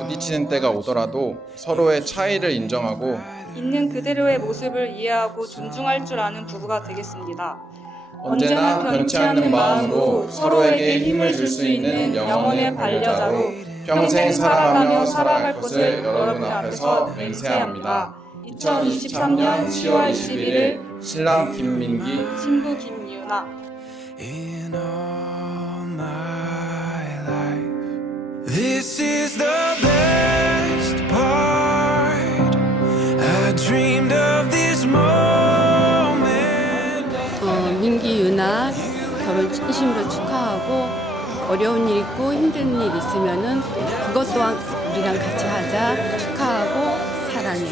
부딪히는 때가 오더라도 서로의 차이를 인정하고 있는 그대로의 모습을 이해하고 존중할 줄 아는 부부가 되겠습니다. 언제나 변치 않는 마음으로 서로에게 힘을 줄 수 있는 영혼의 반려자로 평생 사랑하며 살아갈 것을 여러분 앞에서 맹세합니다. 2023년 10월 21일 신랑 김민기 신부 김유나 유나 결혼 진심으로 축하하고 어려운 일 있고 힘든 일 있으면은 그것 또한 우리랑 같이 하자. 축하하고 사랑해.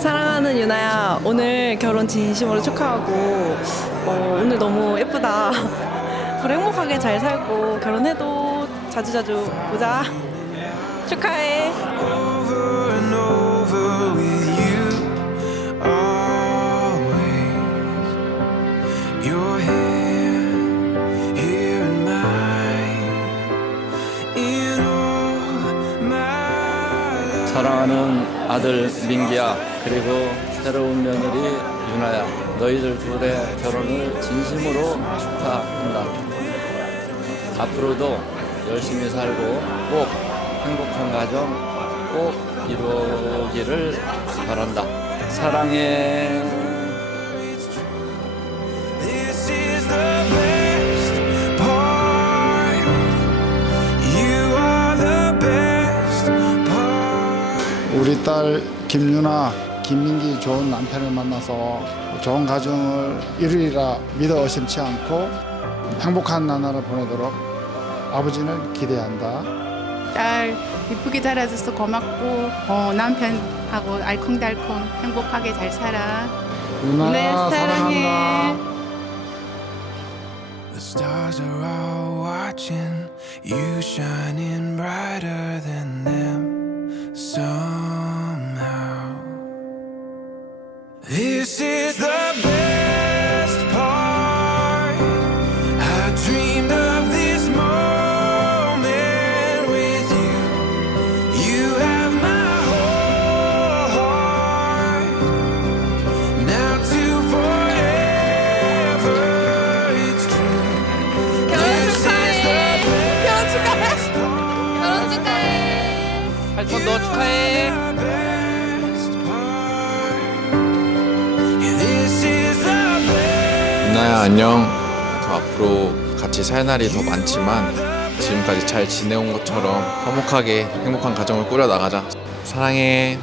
사랑하는 유나야 오늘 결혼 진심으로 축하하고 어, 오늘 너무 예쁘다 우리 행복하게 잘 살고 결혼해도 자주자주 보자. 축하해. 사랑하는 아들 민기야 그리고 새로운 며느리 유나야 너희들 둘의 결혼을 진심으로 축하한다 앞으로도 열심히 살고 꼭 행복한 가정 꼭 이루기를 바란다 사랑해 This is the best part. You are the best part. 우리 딸 김유나, 김민기 좋은 남편을 만나서 좋은 가정을 이루리라 믿어 의심치 않고 행복한 나날을 보내도록 아버지는 기대한다. 딸 이쁘게 자라줘서 고맙고 어, 남편하고 알콩달콩 행복하게 잘 살아. 유나 네, 사랑해. 사랑한다. The stars are all watching you shining brighter than them somehow. 팔촌 너 축하해. 유나야 안녕. 저 앞으로 같이 살 날이 더 많지만 지금까지 잘 지내온 것처럼 화목하게 행복한 가정을 꾸려 나가자. 사랑해